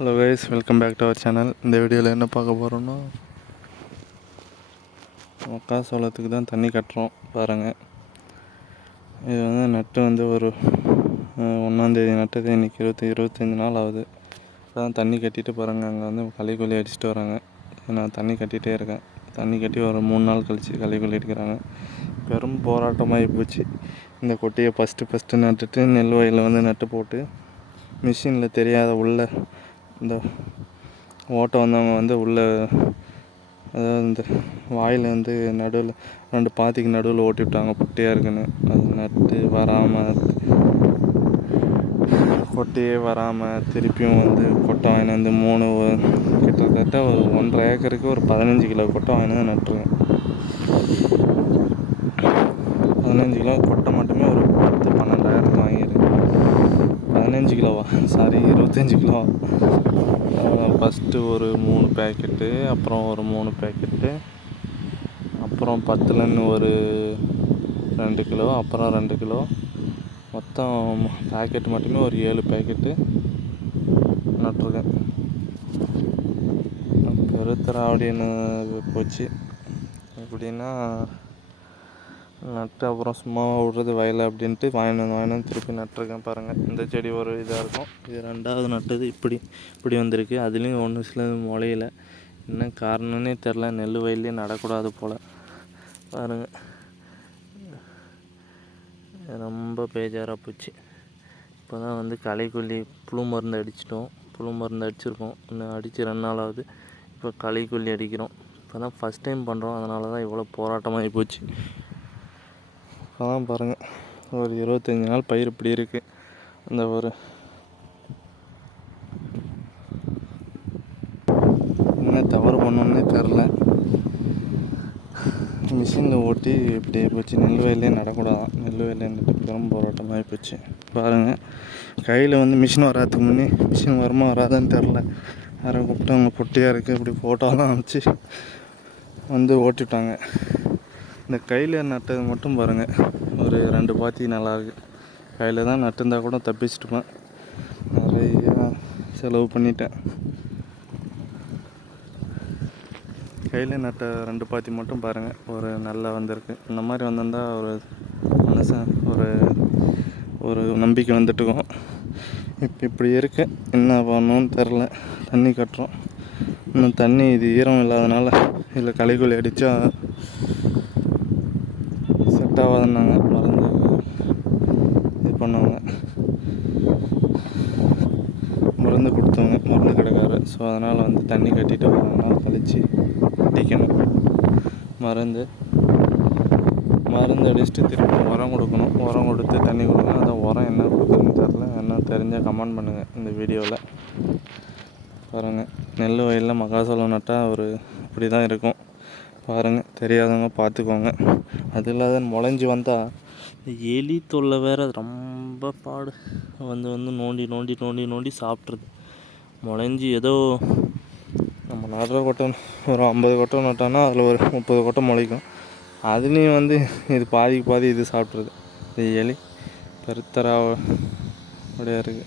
Hello guys, welcome back to our channel. இந்த வீடியோவில் என்ன பார்க்க போகிறோன்னா, மக்காசோளத்துக்கு தான் தண்ணி கட்டுறோம் பாருங்கள். இது வந்து நட்டு வந்து ஒரு 1ஆந்தேதி நட்டது. இன்றைக்கி 25 நாள் ஆகுது. அதான் தண்ணி கட்டிட்டு பாருங்கள், அங்கே வந்து களைக்கொல்லி அடிச்சுட்டு வராங்க. நான் தண்ணி கட்டிகிட்டே இருக்கேன். தண்ணி கட்டி ஒரு 3 நாள் கழித்து களைக்கொல்லி அடிக்கிறாங்க. பெரும் போராட்டமாகி போச்சு. இந்த கொட்டையை ஃபஸ்ட்டு நட்டுட்டு நெல் வயலில் வந்து நட்டு போட்டு மிஷினில் தெரியாத உள்ள இந்த ஓட்டை வந்தவங்க வந்து உள்ளே, அதாவது இந்த வாயில் வந்து நடுவில் 2 பாத்திக்கு நடுவில் ஓட்டி விட்டாங்க, குட்டையாக இருக்குன்னு. அது நட்டு வராமல், கொட்டையே வராமல் திருப்பியும் வந்து கொட்டை வாங்கினு வந்து கிட்டத்தட்ட ஒரு 1.5 ஏக்கருக்கு ஒரு 15 கிலோ கொட்டை வாங்கினு வந்து நட்டுருங்க. 15 கிலோ கொட்டை மட்டுமே ஒரு 10-12 வாங்கிடுங்க. 15 கிலோவா, சாரி 25 கிலோ. ஃபஸ்ட்டு ஒரு 3 பேக்கெட்டு, அப்புறம் ஒரு 3 பேக்கெட்டு, அப்புறம் 10லன்னு ஒரு 2 கிலோ, அப்புறம் 2 கிலோ, மொத்தம் பேக்கெட் மட்டுமே ஒரு 7 பேக்கெட்டு நட்டுருக்கேன். பெருத்தராவடின்னு போச்சு. எப்படின்னா, நட்டு அப்புறம் சும்மா விடுறது வயலை அப்படின்ட்டு வாங்கினு திருப்பி நட்டுருக்கேன் பாருங்கள். இந்த செடி ஒரு இதாக இருக்கும். இது 2வது நட்டது. இப்படி வந்திருக்கு. அதுலேயும் ஒன்று சில முளையில. என்ன காரணம்னே தெரில. நெல் வயல்லே நடக்கூடாது போல் பாருங்கள். ரொம்ப பேஜாராக போச்சு. இப்போ தான் வந்து களைக்கொல்லி புழு மருந்து அடிச்சிட்டோம். புழு மருந்து அடிச்சிருக்கோம். இன்னும் அடித்து 2 நாள் ஆகுது. இப்போ களைக்கொல்லி அடிக்கிறோம். இப்போ தான் ஃபஸ்ட் டைம் பண்ணுறோம். அதனால தான் இவ்வளோ போராட்டமாகி போச்சு. அதான் பாருங்கள், ஒரு 25 நாள் பயிர் இப்படி இருக்குது. இந்த ஒரு என்ன தவறு பண்ணோன்னே தெரில. மிஷினில் ஓட்டி இப்படி போச்சு. நெல் வயல்லே நடக்கூடாதான். நெல் வயலில் நின்றுட்டு பெரும் போராட்டமாகி போச்சு பாருங்கள். கையில் வந்து மிஷின் வராதுக்கு முன்னே மிஷின் வருமா வராதான்னு தெரில. யாரை கூப்பிட்டு அவங்க பொட்டியாக இருக்குது இப்படி ஃபோட்டோலாம் அனுப்பிச்சி வந்து ஓட்டிவிட்டாங்க. இந்த கையில் நட்டது மட்டும் பாருங்கள், ஒரு 2 பாத்தி நல்லாயிருக்கு. கையில் தான் நட்டுருந்தால் கூட தப்பிச்சிட்டுப்பேன். நிறையா செலவு பண்ணிட்டேன். கையில் நட்ட 2 பாத்தி மட்டும் பாருங்கள், ஒரு நல்லா வந்திருக்கு. இந்த மாதிரி வந்திருந்தால் ஒரு மனுஷன் ஒரு நம்பிக்கை வந்துட்டுருக்கோம். இப்போ இப்படி இருக்கு. என்ன பண்ணணும்னு தெரில. தண்ணி கட்டுறோம். இன்னும் தண்ணி இது ஈரம் இல்லாதனால இதில் களைக்கொல்லி அடித்தா செட் ஆகாதுன்னாங்க. மருந்து இது பண்ணுவாங்க, மருந்து கொடுத்தவங்க, மருந்து கடைக்காரு. ஸோ அதனால் வந்து தண்ணி கட்டிட்டு 1 நாள் கழித்து அடிக்கணும். மருந்து அடிச்சுட்டு திருப்பி உரம் கொடுக்கணும். உரம் கொடுத்து தண்ணி கொடுக்கணும். அந்த உரம் என்ன கொடுக்குறதுன்னு தெரில. என்ன தெரிஞ்சால் கமெண்ட் பண்ணுங்கள் இந்த வீடியோவில். பாருங்கள், நெல் வயலில் மக்காசோளம் நட்டால் இப்படி தான் இருக்கும் பாருங்கள். தெரியாதவங்க பார்த்துக்கோங்க. அது இல்லாத முளைஞ்சி வந்தால் எலி தொல்லை வேறு ரொம்ப பாடு. வந்து நோண்டி சாப்பிட்றது. முளைஞ்சி ஏதோ நம்ம நடுற கொட்டை ஒரு 50 கொட்டை நட்டோன்னா அதில் ஒரு 30 கொட்டை முளைக்கும். அதுலேயும் வந்து இது பாதி இது சாப்பிட்றது. இது எலி பெருத்தராக இருக்குது.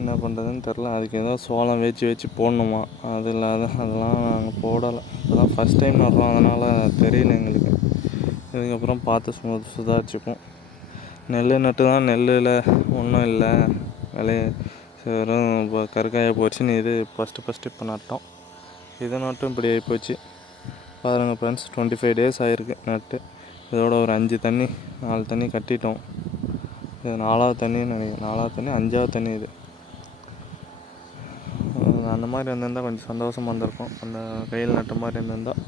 என்ன பண்ணுறதுன்னு தெரில. அதுக்கு ஏதோ சோளம் வச்சு போடணுமா. அது இல்லாத அதெல்லாம் நாங்கள் போடலை. இப்போதான் ஃபஸ்ட் டைம் நடுறோம். அதனால் தெரியல எங்களுக்கு. இதுக்கப்புறம் பார்த்து சுதாரிச்சுப்போம். நெல் நட்டு தான் நெல்லில் ஒன்றும் இல்லை, விளைய வெறும் இப்போ கருக்காய போச்சுன்னு இது ஃபஸ்ட்டு இப்போ நட்டோம். இதை நட்டும் இப்படி ஆகிப்போச்சு பாருங்கள் ஃப்ரெண்ட்ஸ். 25 டேஸ் ஆகிருக்கு நட்டு. இதோட ஒரு 4 தண்ணி கட்டிட்டோம். இது 4வது தண்ணின்னு நினைக்கிறேன். 4வது தண்ணி 5வது தண்ணி. இது அந்த மாதிரி இருந்திருந்தால் கொஞ்சம் சந்தோஷமாக இருந்திருக்கும். அந்த கையில் நட்ட மாதிரி இருந்திருந்தால்.